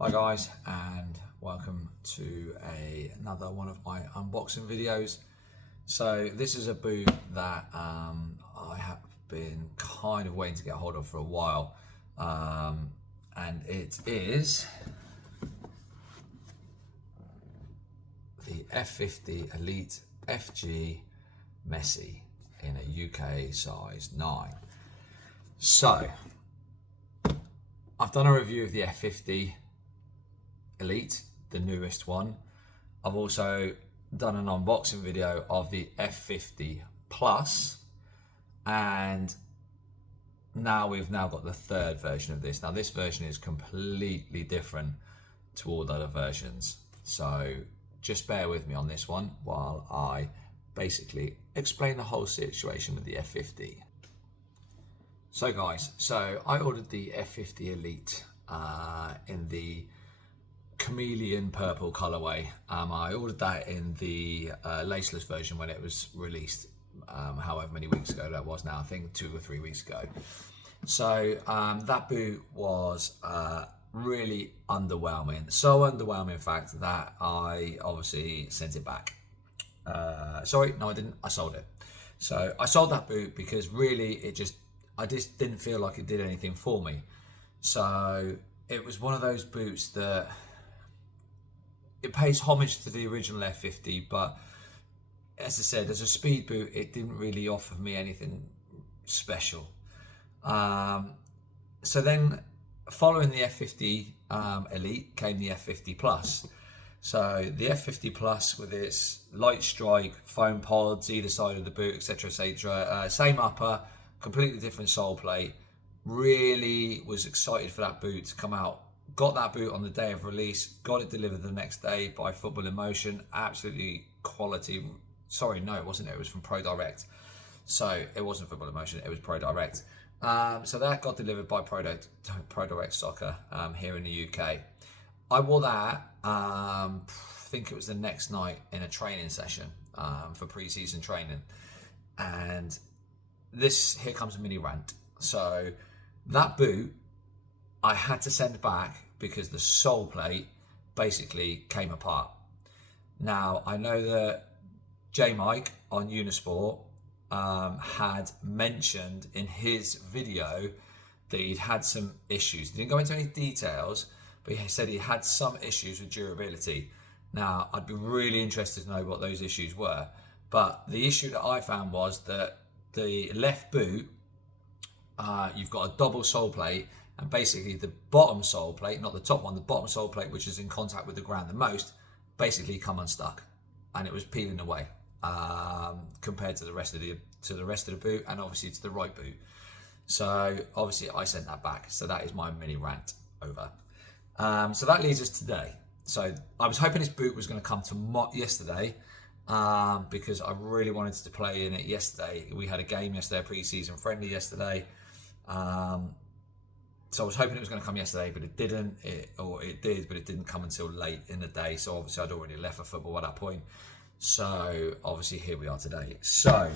Hi guys, and welcome to another one of my unboxing videos. So this is a boot that I have been kind of waiting to get hold of for a while, and it is the F50 Elite FG Messi in a UK size 9. So I've done a review of the F50 Elite, the newest one. I've also done an unboxing video of the F50 Plus, and now we've got the third version of this. Now this version is completely different to all the other versions, so just bear with me on this one while I basically explain the whole situation with the F50. So guys, I ordered the F50 Elite in the chameleon purple colorway. I ordered that in the laceless version when it was released, however many weeks ago that was now, I think 2 or 3 weeks ago. So that boot was really underwhelming. So underwhelming, in fact, that I obviously sent it back. Sorry, no I didn't, I sold it. So I sold that boot because really I just didn't feel like it did anything for me. So it was one of those boots that it pays homage to the original F50, but as I said, as a speed boot, it didn't really offer me anything special. So then, following the F50 Elite came the F50 Plus. So the F50 Plus, with its light strike foam pods either side of the boot, etc., etc., same upper, completely different sole plate. Really was excited for that boot to come out. Got that boot on the day of release, got it delivered the next day by Football in Motion. Absolutely quality. Sorry, no, it wasn't. It was from Pro Direct. So it wasn't Football in Motion, it was Pro Direct. So that got delivered by Pro Direct Soccer here in the UK. I wore that, I think it was the next night in a training session for pre-season training. And here comes a mini rant. So that boot I had to send back because the sole plate basically came apart. Now, I know that J-Mike on Unisport had mentioned in his video that he'd had some issues. He didn't go into any details, but he said he had some issues with durability. Now, I'd be really interested to know what those issues were. But the issue that I found was that the left boot, you've got a double sole plate, and basically the bottom sole plate, not the top one, the bottom sole plate, which is in contact with the ground the most, basically come unstuck, and it was peeling away compared to the rest of the boot, and obviously to the right boot. So obviously I sent that back. So that is my mini rant over. So that leads us today. So I was hoping this boot was going to come to yesterday, because I really wanted to play in it yesterday. We had a game yesterday, a pre-season friendly yesterday. So I was hoping it was going to come yesterday, but it didn't. It did, but it didn't come until late in the day. So obviously I'd already left for football at that point. So obviously here we are today. So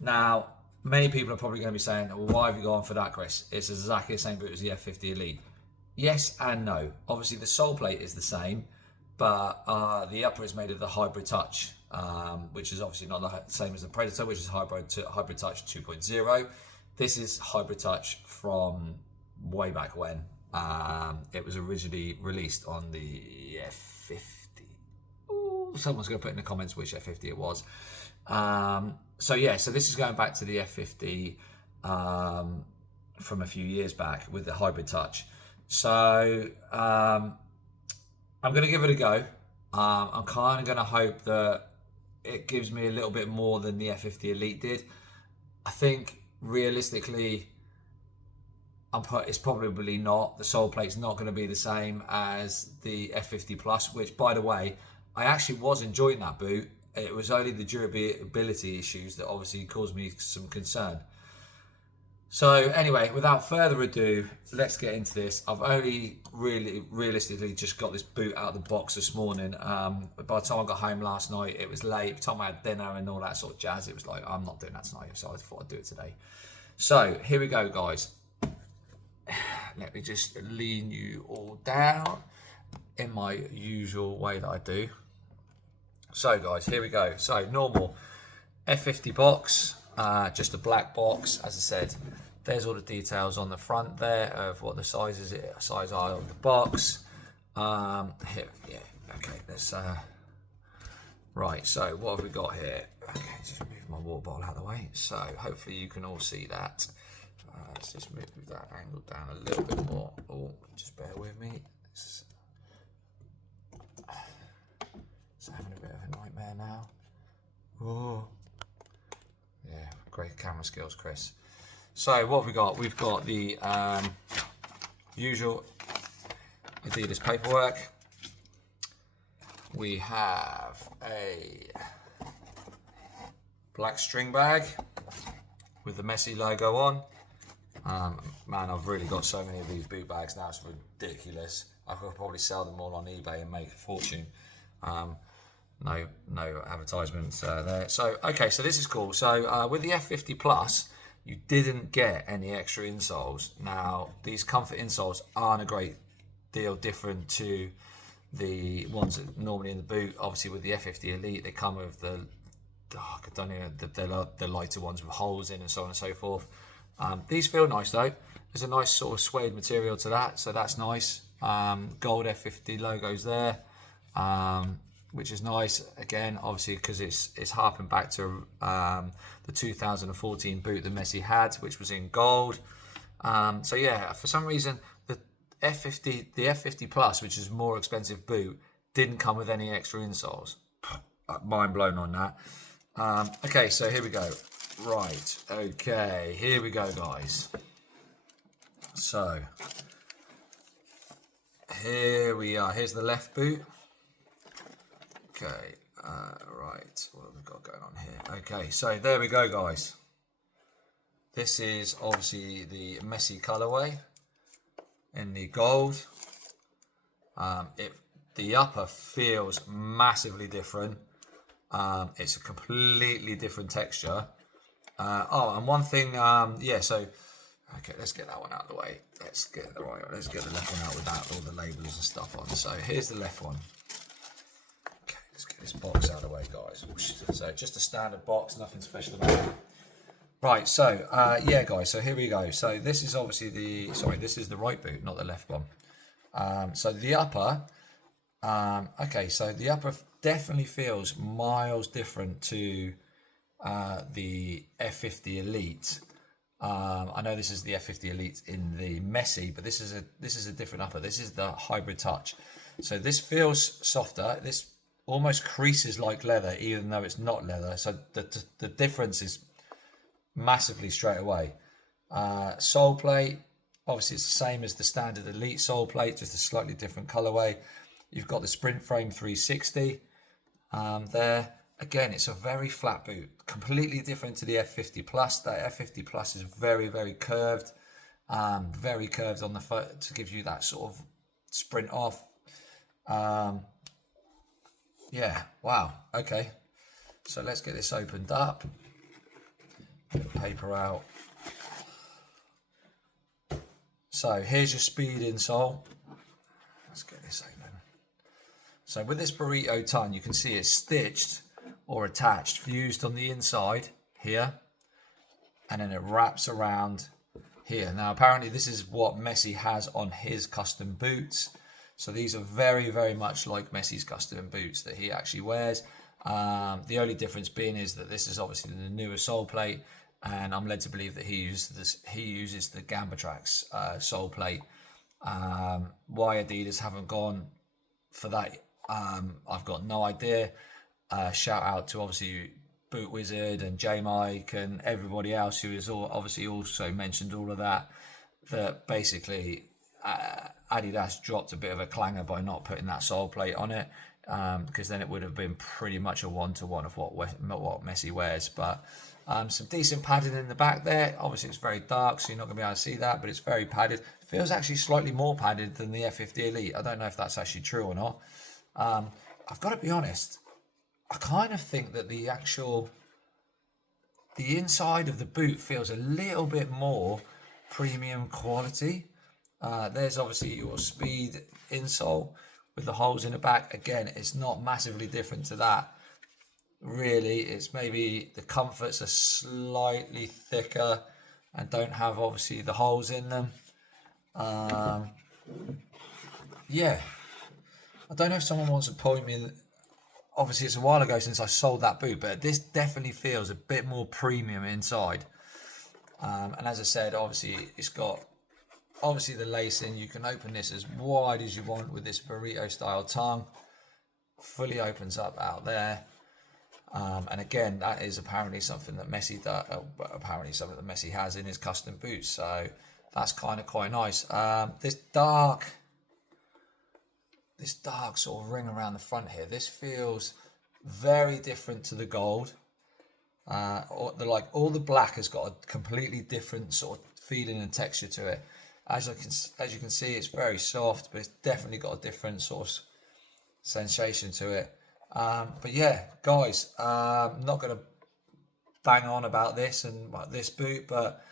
now many people are probably going to be saying, well, why have you gone for that, Chris? It's exactly the same boot as the F50 Elite. Yes and no. Obviously the sole plate is the same, but the upper is made of the Hybrid Touch, which is obviously not the same as the Predator, which is Hybrid Touch 2.0. This is Hybrid Touch from way back when. It was originally released on the F50. Ooh, someone's going to put in the comments which F50 it was. So this is going back to the F50 from a few years back with the Hybrid Touch. So I'm going to give it a go. I'm kind of going to hope that it gives me a little bit more than the F50 Elite did. I think realistically, it's probably not. The sole plate's not going to be the same as the F50 Plus, which, by the way, I actually was enjoying that boot. It was only the durability issues that obviously caused me some concern. So anyway, without further ado, let's get into this. I've only realistically just got this boot out of the box this morning. By the time I got home last night, it was late. By the time I had dinner and all that sort of jazz, it was like, I'm not doing that tonight, so I thought I'd do it today. So here we go, guys. Let me just lean you all down. in my usual way that I do. So guys, here we go. So normal F50 box, just a black box. As I said, there's all the details on the front there of what the size are of the box. Here, yeah, okay, let's right, so what have we got here? Okay, just move my water bottle out of the way. So hopefully you can all see that. Let's just move that angle down a little bit more. Oh, just bear with me. It's having a bit of a nightmare now. Oh, yeah, great camera skills, Chris. So what have we got? We've got the usual Adidas paperwork. We have a black string bag with the Messi logo on. Man, I've really got so many of these boot bags now, it's ridiculous. I could probably sell them all on eBay and make a fortune. No advertisements there. So, okay, so this is cool. So with the F50 Plus, you didn't get any extra insoles. Now, these comfort insoles aren't a great deal different to the ones that normally in the boot. Obviously, with the F50 Elite, they come with the lighter ones with holes in and so on and so forth. These feel nice though. There's a nice sort of suede material to that, so that's nice. Gold F50 logos there, which is nice. Again, obviously because it's harping back to the 2014 boot that Messi had, which was in gold. So yeah, for some reason the F50 Plus, which is a more expensive boot, didn't come with any extra insoles. Mind blown on that. Okay, so here we go. Right, okay, here we go, guys. So, here we are. Here's the left boot. Okay, right, what have we got going on here? Okay, so there we go, guys. This is obviously the Messi colorway in the gold. The upper feels massively different. It's a completely different texture. And one thing, yeah, so, okay, let's get that one out of the way. Let's get the left one out without all the labels and stuff on. So here's the left one. Okay, let's get this box out of the way, guys. So just a standard box, nothing special about it. Right, so, yeah, guys, so here we go. So this is obviously this is the right boot, not the left one. So the upper, okay, so the upper definitely feels miles different to the F50 Elite. I know this is the F50 Elite in the Messi, but this is a different upper. This is the hybrid touch. So this feels softer. This almost creases like leather, even though it's not leather. So the difference is massively straight away. Sole plate, obviously it's the same as the standard Elite sole plate, just a slightly different colorway. You've got the Sprint Frame 360 there. Again, it's a very flat boot, completely different to the F50 Plus. That F50 Plus is very, very curved on the foot to give you that sort of sprint off. Yeah, wow, okay. So let's get this opened up. Get the paper out. So here's your speed insole. Let's get this open. So with this burrito tongue, you can see it's stitched or attached, fused on the inside here, and then it wraps around here. Now apparently this is what Messi has on his custom boots. So these are very, very much like Messi's custom boots that he actually wears. The only difference being is that this is obviously the newer sole plate, and I'm led to believe that he uses the Gamba Tracks sole plate. Why Adidas haven't gone for that, I've got no idea. Shout out to obviously Boot Wizard and J Mike and everybody else who has obviously also mentioned all of that. That basically Adidas dropped a bit of a clanger by not putting that sole plate on it, because then it would have been pretty much a one-to-one of what Messi wears. But some decent padding in the back there. Obviously it's very dark, so you're not going to be able to see that, but it's very padded. It feels actually slightly more padded than the F50 Elite. I don't know if that's actually true or not. I've got to be honest, I kind of think that the inside of the boot feels a little bit more premium quality. There's obviously your speed insole with the holes in the back. Again, it's not massively different to that. Really, it's maybe the comforts are slightly thicker and don't have obviously the holes in them. Yeah, I don't know if someone wants to point me. Obviously, it's a while ago since I sold that boot, but this definitely feels a bit more premium inside. And as I said, obviously it's got the lacing. You can open this as wide as you want with this burrito style tongue. Fully opens up out there. And again, that is apparently something that Messi has in his custom boots. So that's kind of quite nice. This dark sort of ring around the front here. This feels very different to the gold. All the black has got a completely different sort of feeling and texture to it. As you can see, it's very soft, but it's definitely got a different sort of sensation to it. But yeah, guys, I'm not going to bang on about this boot, but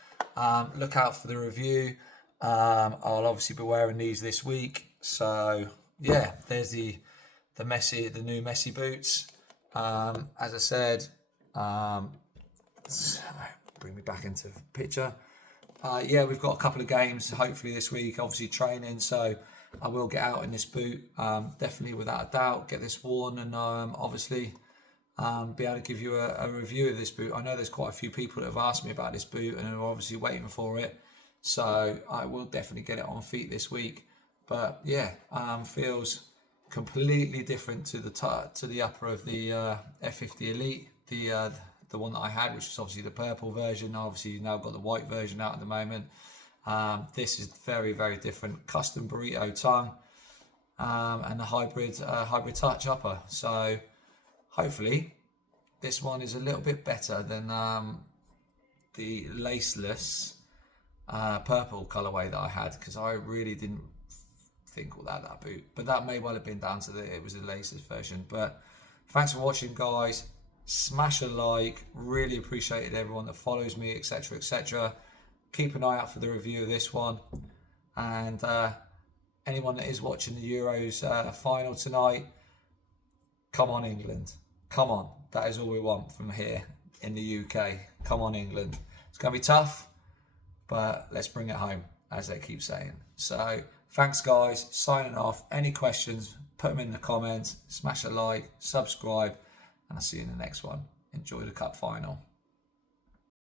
look out for the review. I'll obviously be wearing these this week. So yeah, there's the new Messi boots. As I said, bring me back into the picture. Yeah, we've got a couple of games hopefully this week, obviously training, so I will get out in this boot, definitely without a doubt, get this worn, and obviously be able to give you a review of this boot. I know there's quite a few people that have asked me about this boot and are obviously waiting for it, so I will definitely get it on feet this week. But yeah, feels completely different to the upper of the F50 Elite, the one that I had, which is obviously the purple version. Obviously, you've now got the white version out at the moment. This is very, very different. Custom burrito tongue and the hybrid touch upper. So hopefully this one is a little bit better than the laceless purple colorway that I had, because I really didn't think all that boot. But that may well have been down to it was a laceless version. But thanks for watching, guys. Smash a like. Really appreciated everyone that follows me, etc., etc. Keep an eye out for the review of this one, and anyone that is watching the Euros final tonight, come on England, come on, that is all we want from here in the UK. Come on England, it's going to be tough, but let's bring it home, as they keep saying. So thanks guys, signing off. Any questions, put them in the comments, smash a like, subscribe, and I'll see you in the next one. Enjoy the cup final.